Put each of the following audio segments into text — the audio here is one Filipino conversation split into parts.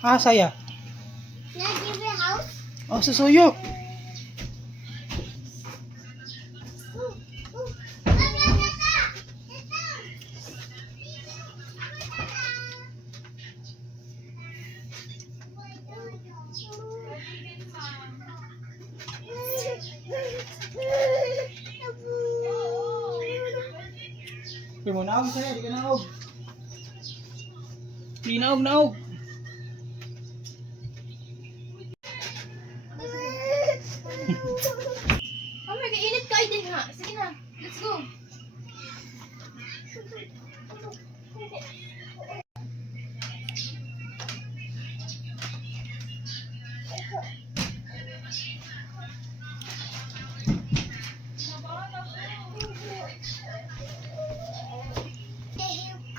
Ah, saya. Give me house. Oh, susuyo. Di mo naog saya, di ka naog. Di naog. Oh my God, init ka din ha. Sige na, let's go.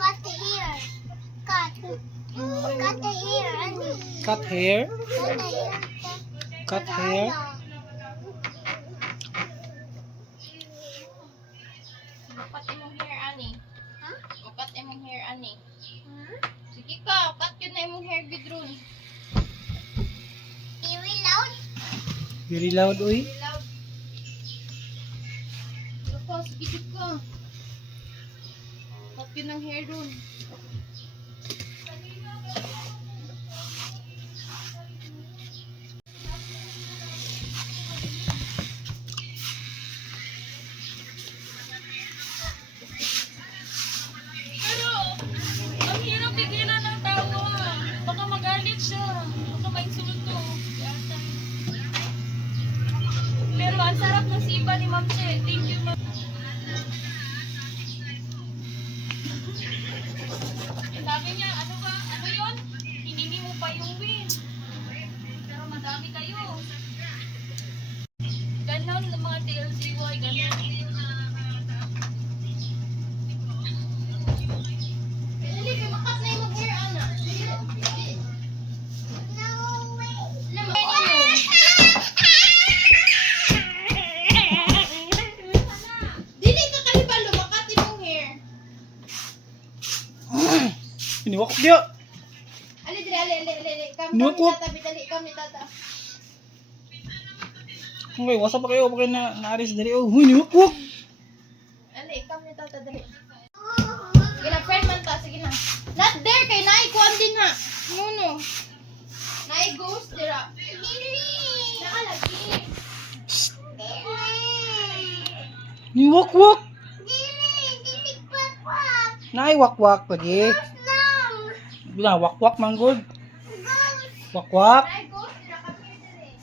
Cut the hair. Cut the hair. Cut hair. Cut the hair. Cut hair. Ukat imong hair ani. Ha? Ukat imong hair ani. Sige ka, ukat yun na imong hair gidron. Very loud. Very loud, uy. Loud. Ako, sige ka. Ukat yun ang hair dun. Pero, ang hirap pigilan ng tawa. Baka magalit siya. Baka mainsulto. Pero ang sarap ng sipa ni Ma'am Che. Thank you, Ma'am. Sabi niya, ano ba? Ano yun? Hinini mo pa yung win. Pero madami kayo. Ganon mga TLCY. Ganon. Dali, kay makat na imong hair ana. No way. Dili ka kanibalo, makat imong hair. Iniwak dia. Ali, dili, ali. Kam Nuot, ni nuot. tata, bidali, kam ni tata. Okay, wasa pa kayo. Okay na naaris dari. Oh, huy, niwak. Ali, kam ni tata, dali. Sige na, friend man ta, sige na. Not there, kay naay kuan din ha. No. Naay ghost, dira. Nakalagi. Niwak. Nay, wak lagi. Bilang wak manggod. Wak. Naay ghost, dira kami diri.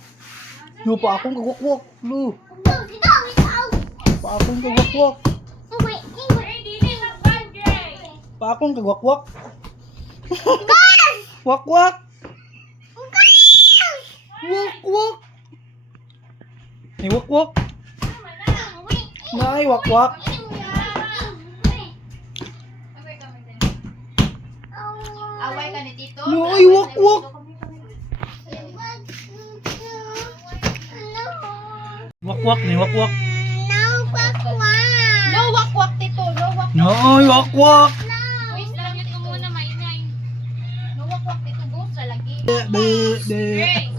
Lu pa akong kagwak. Lu. Pa akong kagwak. Hey, dili na bad, Gray. Pa akong kagwak. Wak. Wak. Ni wak. Nay, wak. Away ka ni Tito? No, Away ay, ka wak. ni Tito, kami. Wak, ni wak. No wak, Tito. No wak. Nay, wak. Wait lang, yun ko muna, mainay. No wak, Tito. Ghost sa lagi. De. Gray.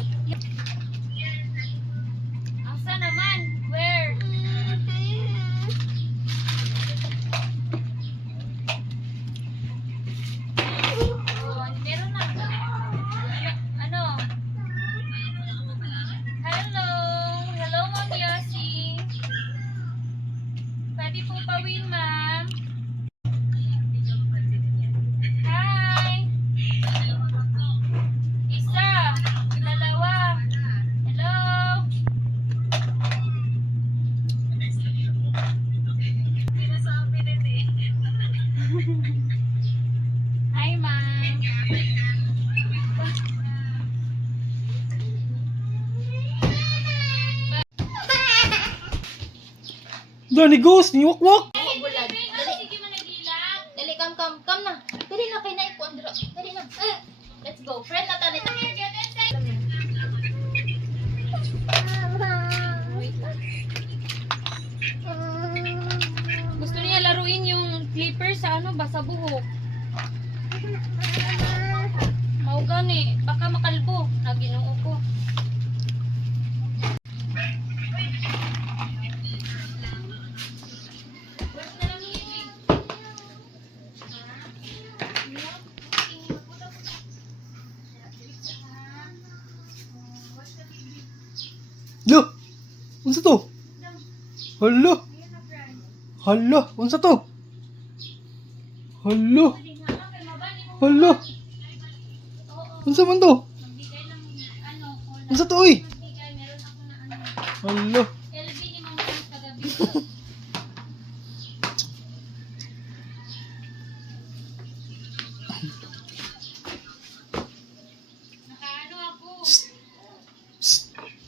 Asa naman? Where? Oh, meron na. Ano? Hello, Ma'am Yasi. Pwede po pawin, ma'am. Hi. Isa. Dalawa. Hello. Hi, ma'am. Ni ghost, ni wak. Bulag. Dali. Sige man nagilat. Dali, kam na. Dali na, kay naay kuan dira. Dali na. Let's go. Friend na tani. Gusto niya laruin yung clipper sa ano ba sa buhok. Mau gani, baka makalbo. Naginoo ko. Yo! Unsa to? Hala! Hala! Unsa to? Hala! Hala! Unsa man to? Unsa to oy? Hala! LB ni Ma'am Franz kagabi. Nakaano ako.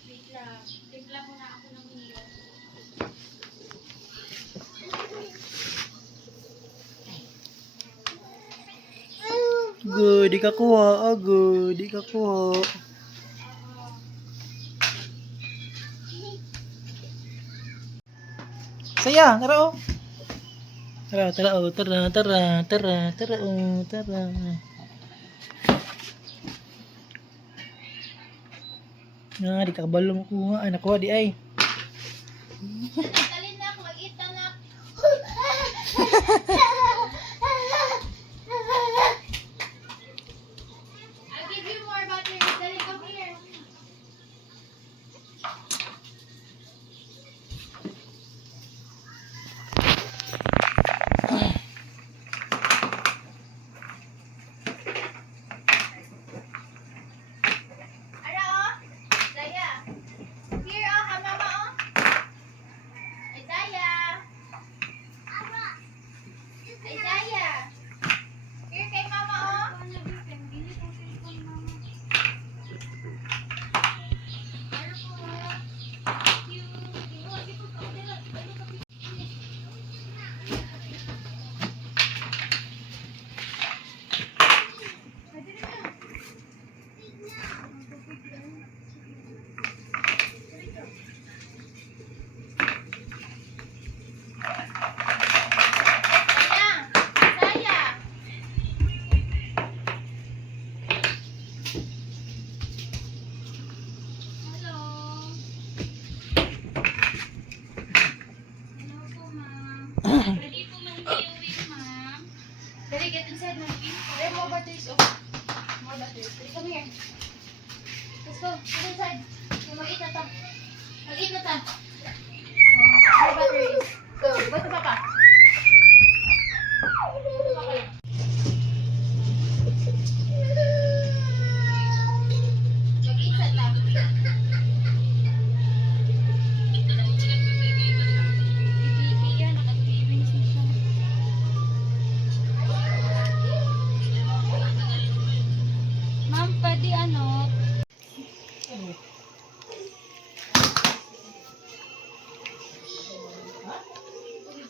Wait lang. Timpla muna ako ng hiyas. Good, di ka kuha. Good, di ka kuha. Saya, tara oh. Tara, tara oh, tara, tara, tara, tara oh, tara. Ah, di ka kabalo mo kuha. Ay, nakuha di ay. Dali na, mag-ita na. I'll give you more batteries. Dali, come here. Ara, oh. Daya. Here, oh, ha, mama, oh. Ay, Daya. Ay, Daya. Here kay mama, oh. Daya. Daya. Hello. Hello po, ma'am. Ready po man yung wing, ma'am. Dali, get inside na. There are more batteries, oh. More batteries. Dali, come here. Let's go. Get inside. Okay, mag-eat na ta. Mag-eat na ta. Oh, more batteries. Go. Ba't pa pa? Mag-eat na ta. Baby yan, nakatibing siya. Ma'am, pwede ano?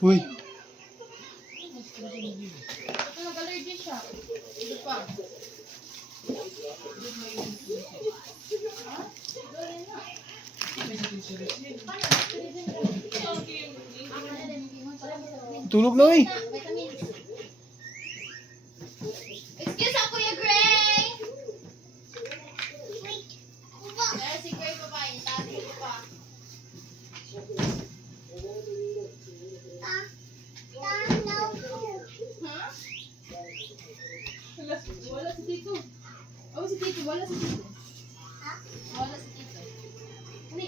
Uy, Ito nag-allergy siya. Ito pa. tulog na uy. Vitamins. Excuse ako, Kuya Gray! Dahil si Gray pa ba? Yung tabi ko pa. Ha? Wala si Tito. Oh, si Tito. Wala si Tito. Wala si Tito. Hindi.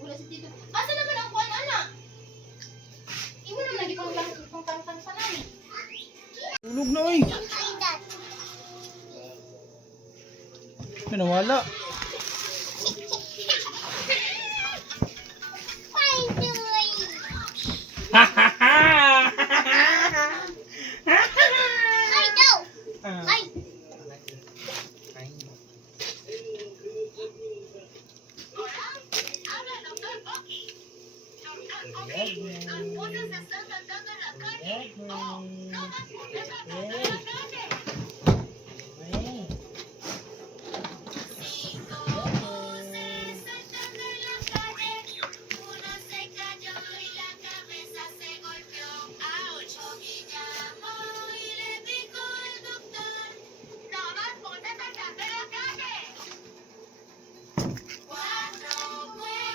Wala si Tito. Asa naman ang kuwan, anak? Iwan naman lagi pang tang sa namin. Tulog na uy. Pinawala.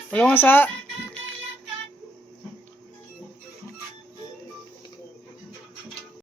Tulungan sa